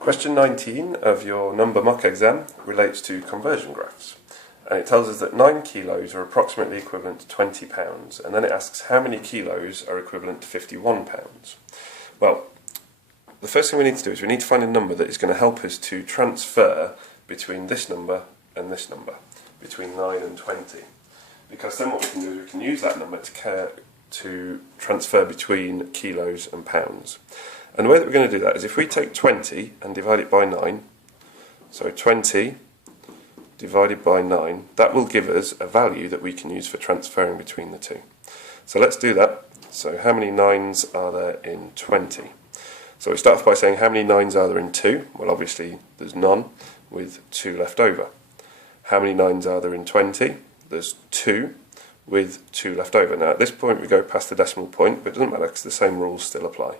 Question 19 of your number mock exam relates to conversion graphs, and it tells us that 9 kilos are approximately equivalent to 20 pounds, and then it asks how many kilos are equivalent to 51 pounds. Well, the first thing we need to do is we need to find a number that is going to help us to transfer between this number and this number, between 9 and 20, because then what we can do is we can use that number to transfer between kilos and pounds. And the way that we're going to do that is if we take 20 and divide it by 9, so 20 divided by 9, that will give us a value that we can use for transferring between the two. So let's do that. So how many 9s are there in 20? So we start off by saying how many 9s are there in 2? Well, obviously there's none, with 2 left over. How many 9s are there in 20? There's 2, with 2 left over. Now at this point we go past the decimal point, but it doesn't matter because the same rules still apply.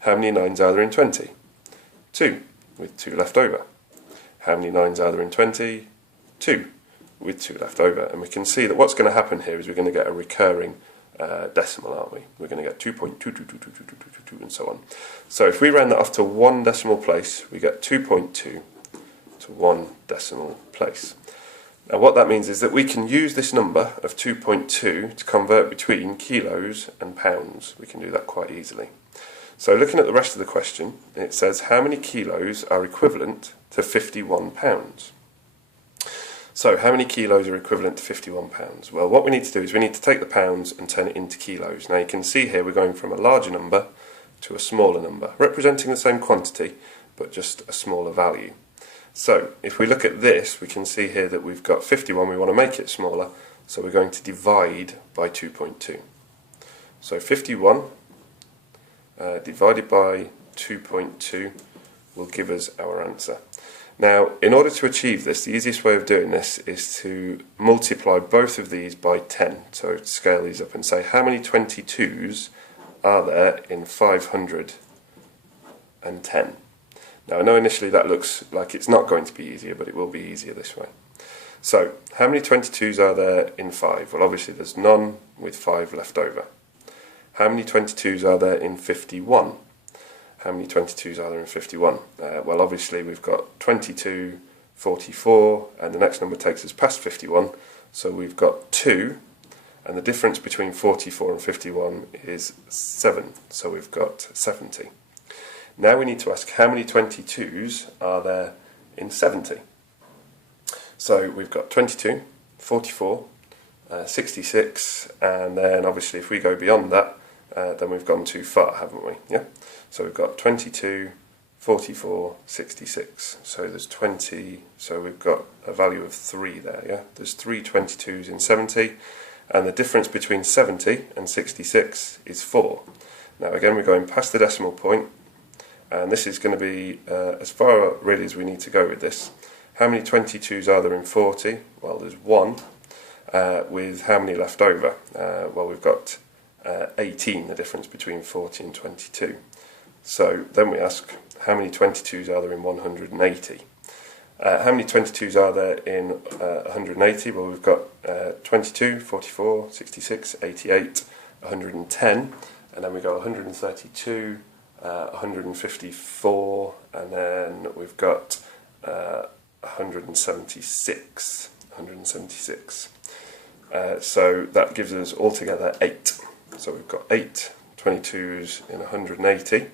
How many 9s are there in 20? 2, with 2 left over. How many 9s are there in 20? 2, with 2 left over. And we can see that what's going to happen here is we're going to get a recurring decimal, aren't we? We're going to get 2.2222222 and so on. So if we round that off to one decimal place, we get 2.2 to 1 decimal place. Now what that means is that we can use this number of 2.2 to convert between kilos and pounds. We can do that quite easily. So looking at the rest of the question, it says how many kilos are equivalent to 51 pounds? So how many kilos are equivalent to 51 pounds? Well, what we need to do is we need to take the pounds and turn it into kilos. Now you can see here we're going from a larger number to a smaller number, representing the same quantity, but just a smaller value. So if we look at this, we can see here that we've got 51, we want to make it smaller, so we're going to divide by 2.2. So 51 divided by 2.2 will give us our answer. Now, in order to achieve this, the easiest way of doing this is to multiply both of these by 10. So scale these up and say how many 22s are there in 510? Now I know initially that looks like it's not going to be easier, but it will be easier this way. So how many 22s are there in 5? Well, obviously there's none, with 5 left over. How many 22s are there in 51? How many 22s are there in 51? Well, obviously we've got 22, 44, and the next number takes us past 51, so we've got 2, and the difference between 44 and 51 is 7, so we've got 70. Now we need to ask how many 22s are there in 70? So we've got 22, 44, 66, and then obviously if we go beyond that, then we've gone too far, haven't we? Yeah. So we've got 22, 44, 66. So there's 20. So we've got a value of 3 there. Yeah. There's 3 22s in 70, and the difference between 70 and 66 is 4. Now again, we're going past the decimal point, and this is going to be as far really as we need to go with this. How many 22s are there in 40? Well, there's 1. With how many left over? Well, we've got 18, the difference between 40 and 22. So then we ask, how many 22s are there in 180? How many 22s are there in 180? Well, we've got 22, 44, 66, 88, 110, and then we got 132, 154, and then we've got 176. So that gives us altogether 8. So we've got 8 22s in 180,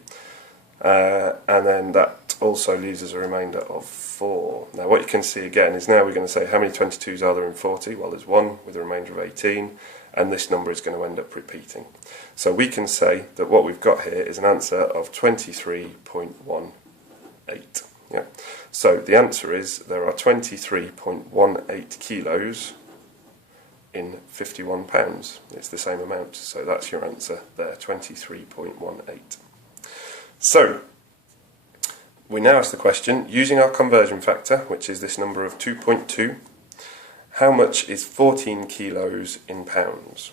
and then that also leaves us a remainder of 4. Now what you can see again is now we're going to say how many 22s are there in 40? Well, there's 1 with a remainder of 18, and this number is going to end up repeating. So we can say that what we've got here is an answer of 23.18. Yeah. So the answer is there are 23.18 kilos in 51 pounds. It's the same amount, so that's your answer there, 23.18. So we now ask the question, using our conversion factor, which is this number of 2.2, how much is 14 kilos in pounds?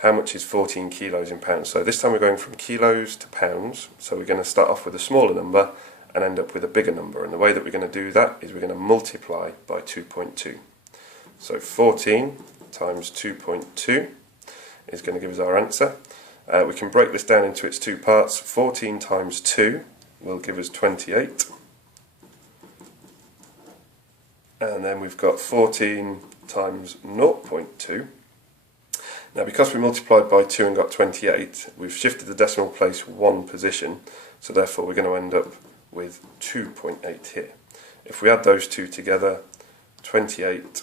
How much is 14 kilos in pounds? So this time we're going from kilos to pounds, so we're going to start off with a smaller number and end up with a bigger number, and the way that we're going to do that is we're going to multiply by 2.2. So 14 times 2.2 is going to give us our answer. We can break this down into its two parts. 14 times 2 will give us 28. and then we've got 14 times 0.2. Now because we multiplied by 2 and got 28, we've shifted the decimal place one position, so therefore we're going to end up with 2.8 here. If we add those two together, 28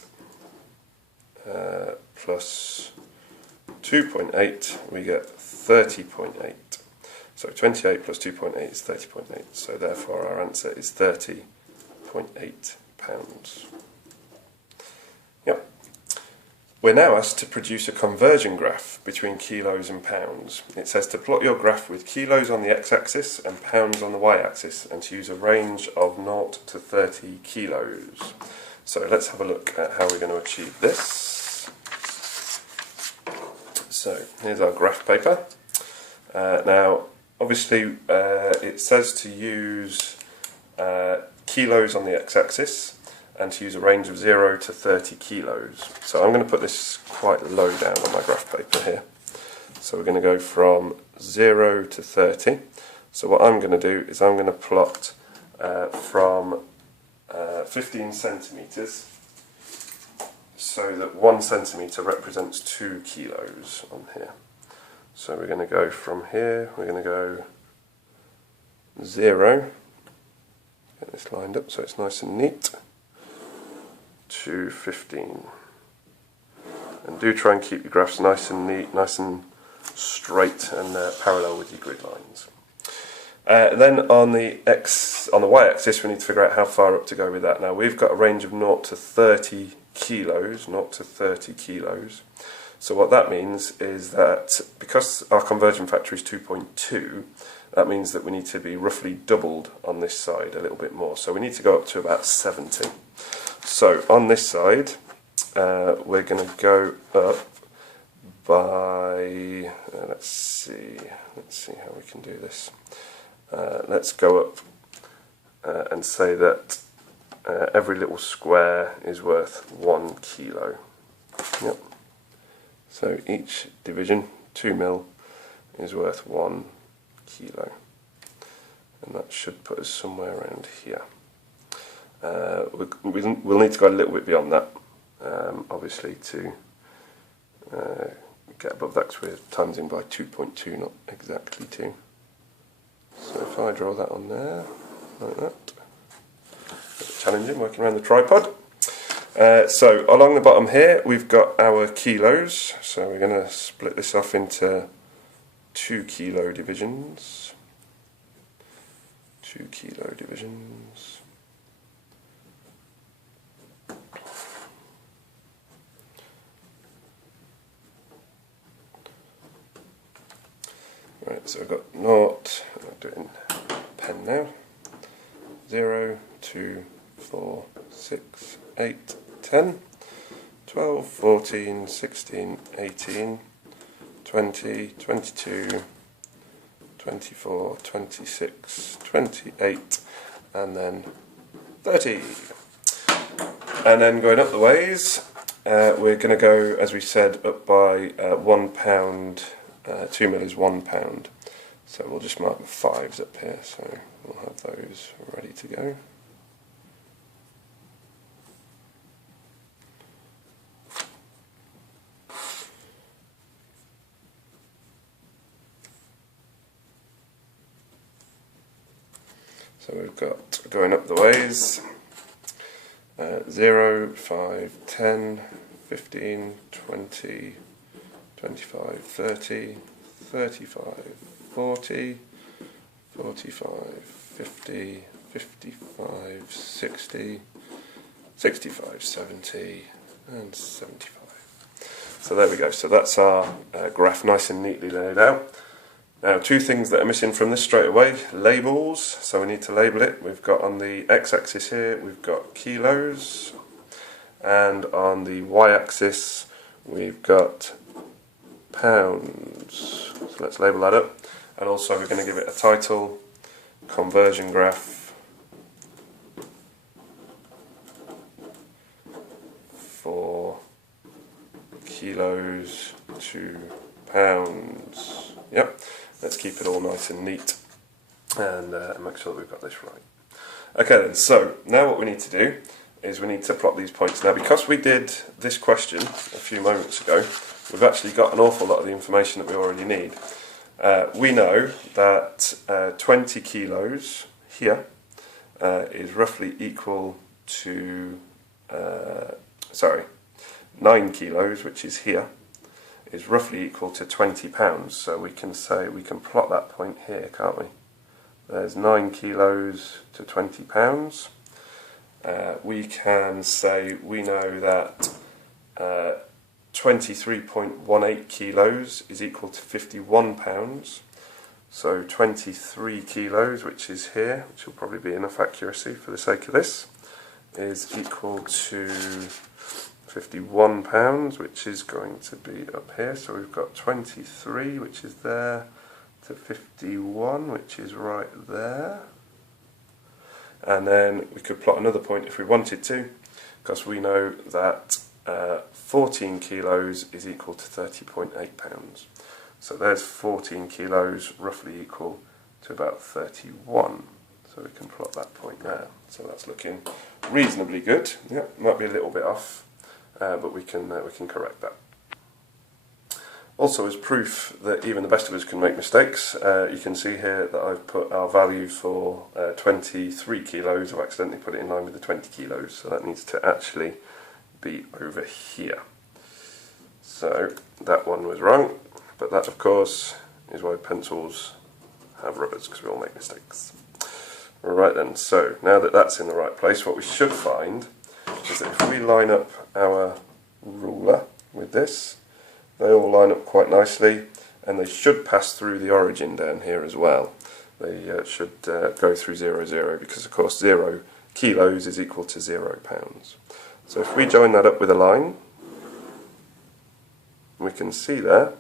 plus 2.8, we get 30.8. So 28 plus 2.8 is 30.8, so therefore our answer is £30.8. Yep. We're now asked to produce a conversion graph between kilos and pounds. It says to plot your graph with kilos on the x-axis and pounds on the y-axis, and to use a range of 0 to 30 kilos. So let's have a look at how we're going to achieve this. So here's our graph paper. Now obviously it says to use kilos on the x-axis and to use a range of 0 to 30 kilos. So I'm going to put this quite low down on my graph paper here. So we're going to go from 0 to 30. So what I'm going to do is I'm going to plot from 15 centimetres, so that 1 centimetre represents 2 kilos on here. So we're going to go from here, we're going to go 0, get this lined up so it's nice and neat, to 15. And do try and keep your graphs nice and neat, nice and straight and parallel with your grid lines. Then on the y-axis we need to figure out how far up to go with that. Now we've got a range of 0 to 30 kilos, 0 to 30 kilos. So what that means is that because our conversion factor is 2.2, that means that we need to be roughly doubled on this side, a little bit more. So we need to go up to about 70. So on this side, we're going to go up by, let's see how we can do this. Let's go up and say that every little square is worth 1 kilo. Yep. So each division, 2 mil, is worth 1 kilo. And that should put us somewhere around here. We'll need to go a little bit beyond that, obviously, to get above that, because we're timesing by 2.2, not exactly 2. So if I draw that on there, like that, a bit challenging working around the tripod. So along the bottom here we've got our kilos, so we're going to split this off into 2 kilo divisions. 2 kilo divisions. Right, so we've got 0, I'll do it in pen now, 0, 2, 4, 6, 8, 10, 12, 14, 16, 18, 20, 22, 24, 26, 28, and then 30. And then going up the ways, we're going to go, as we said, up by £1. 2 mil is £1, so we'll just mark the 5s up here, so we'll have those ready to go. So we've got, going up the ways, 0, 5, 10, 15, 20, 25, 30, 35, 40, 45, 50, 55, 60, 65, 70, and 75. So there we go. So that's our graph nice and neatly laid out. Now, 2 things that are missing from this straight away: labels. So we need to label it. We've got on the x-axis here, we've got kilos, and on the y-axis, we've got pounds. So let's label that up. And also we're going to give it a title: conversion graph for kilos to pounds. Yep, let's keep it all nice and neat and make sure that we've got this right. Okay then, so now what we need to do is we need to plot these points. Now, because we did this question a few moments ago, we've actually got an awful lot of the information that we already need. We know that 20 kilos here is roughly equal to, 9 kilos, which is here, is roughly equal to 20 pounds. So we can say, we can plot that point here, can't we? There's 9 kilos to 20 pounds. We can say we know that 23.18 kilos is equal to 51 pounds. So 23 kilos, which is here, which will probably be enough accuracy for the sake of this, is equal to 51 pounds, which is going to be up here. So we've got 23, which is there, to 51, which is right there. And then we could plot another point if we wanted to, because we know that 14 kilos is equal to 30.8 pounds. So there's 14 kilos, roughly equal to about 31. So we can plot that point there. So that's looking reasonably good. Yeah, might be a little bit off, but we can correct that. Also, as proof that even the best of us can make mistakes, you can see here that I've put our value for 23 kilos. I've accidentally put it in line with the 20 kilos, so that needs to actually be over here. So that one was wrong, but that of course is why pencils have rubbers, because we all make mistakes. Alright then, so now that that's in the right place, what we should find is that if we line up our ruler with this, they all line up quite nicely, and they should pass through the origin down here as well. They should go through 0, 0, because of course 0 kilos is equal to 0 pounds. So if we join that up with a line, we can see there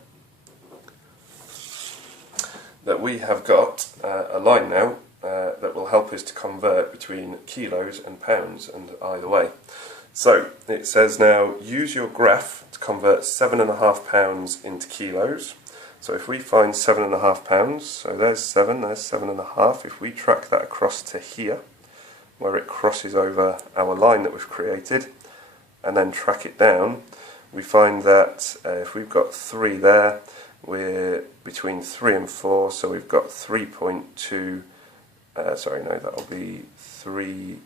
that we have got a line now that will help us to convert between kilos and pounds, and either way. So it says now, use your graph to convert 7.5 pounds into kilos. So if we find 7.5 pounds, so there's 7, there's 7.5. If we track that across to here, where it crosses over our line that we've created, and then track it down, we find that if we've got 3 there, we're between 3 and 4, so we've got 3.2, sorry, no, that'll be 3.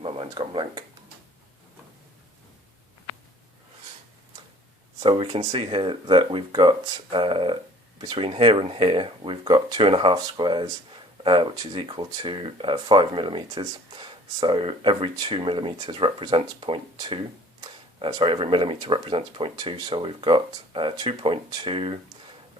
My mind's gone blank. So we can see here that we've got between here and here we've got 2.5 squares, which is equal to 5 millimeters. So every 2 millimeters represents 0.2. Every millimeter represents 0.2. So we've got 2.2.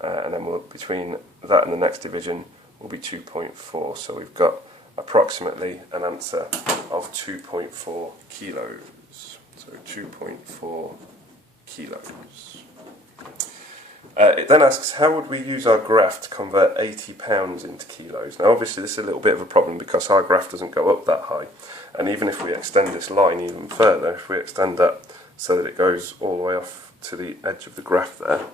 And then between that and the next division will be 2.4. So we've got approximately an answer of 2.4 kilos. So 2.4 kilos. It then asks, how would we use our graph to convert 80 pounds into kilos? Now obviously this is a little bit of a problem because our graph doesn't go up that high. And even if we extend this line even further, if we extend that so that it goes all the way off to the edge of the graph there,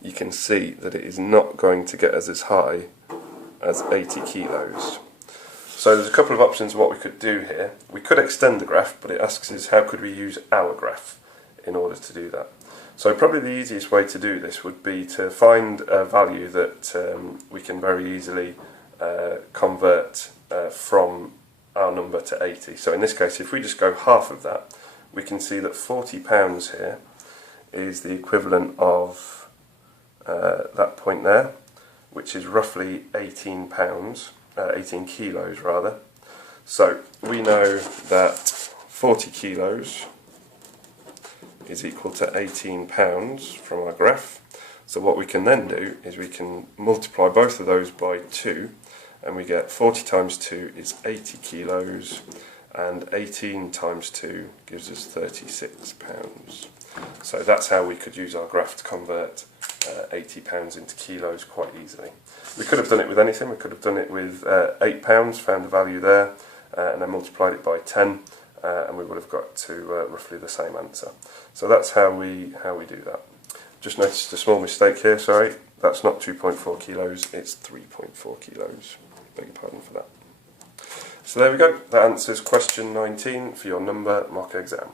you can see that it is not going to get us as high as 80 kilos. So there's a couple of options of what we could do here. We could extend the graph, but it asks us how could we use our graph in order to do that. So probably the easiest way to do this would be to find a value that we can very easily convert from our number to 80. So in this case, if we just go half of that, we can see that 40 pounds here is the equivalent of that point there, which is roughly 18 pounds, 18 kilos rather. So we know that 40 kilos is equal to 18 pounds from our graph. So what we can then do is we can multiply both of those by 2, and we get 40 times 2 is 80 kilos, and 18 times 2 gives us 36 pounds. So that's how we could use our graph to convert 80 pounds into kilos quite easily. We could have done it with anything. We could have done it with 8 pounds, found the value there, and then multiplied it by 10, and we would have got to roughly the same answer. So that's how we do that. just noticed a small mistake here, sorry. That's not 2.4 kilos, it's 3.4 kilos. Beg your pardon for that. So there we go, that answers question 19 for your number mock exam.